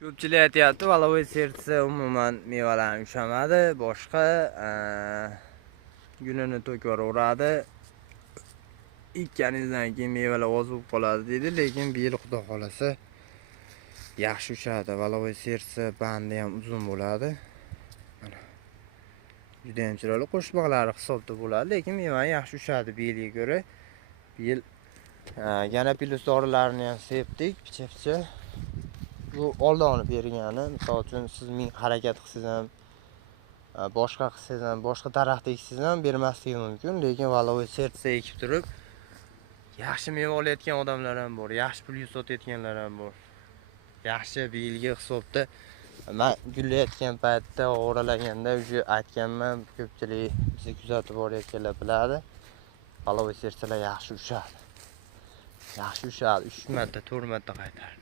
Ko'pchilik aytyapti, valovoy sertsa umuman mevalarni ushamadi, boshqa gunini to'kiraveradi. Ikkaningizdan keyin mevalar oz bo'lib qoladi deydi, lekin bu yil xudo xolasa yaxshi ushadi. Valovoy sertsa bandi ham uzun bo'ladi. Mana juda ham chiroyli qo'shmoqlari hisobda bo'ladi, lekin meva yaxshi ushadi bu yilga ko'ra. Bu yil Ganapilus dorilarini ham sepdik, picha-picha. Bu oldini bergani, misol uchun siz ming harakat qilsangiz ham, boshqa qilsangiz ham, boshqa daraxt eksangiz ham bermasligi mumkin, lekin valovoy sertsa ekib turib yaxshi meva olayotgan odamlar ham bor, yaxshi pul sotayotganlar ham bor. Yaxshi bu yilgi hisobda men gullayotgan paytda o'g'ralaganda o'sha aytganman, ko'pchilik bizni kuzatib borayotganlar biladi. Valovoy sertsalar yaxshi ushadi. Yaxshi ushadi, 3 marta, 4 marta qaytaradi.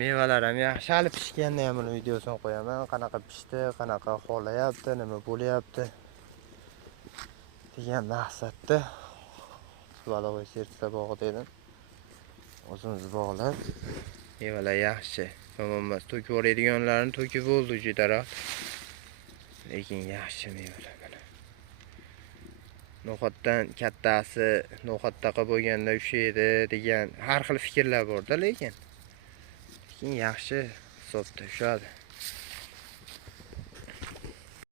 Mevalar ham yaxshi hali pishganda ham buni videosini qo'yaman. Qanaqa pishdi, qanaqa holayapti, nima bo'layapti degan maqsadda valovoy sertsa bog'ida edim. O'zimiz bog'lab, mevalar yaxshi, yomon emas. To'kib yuboradiganlarni to'kib bo'ldi o'sha daraxt. Lekin yaxshi mevalar mana. No'xatdan kattasi, no'xatdaqa bo'lganda ushaydi degan har xil fikrlar bor-da, lekin yaxshi hisobda ushadi.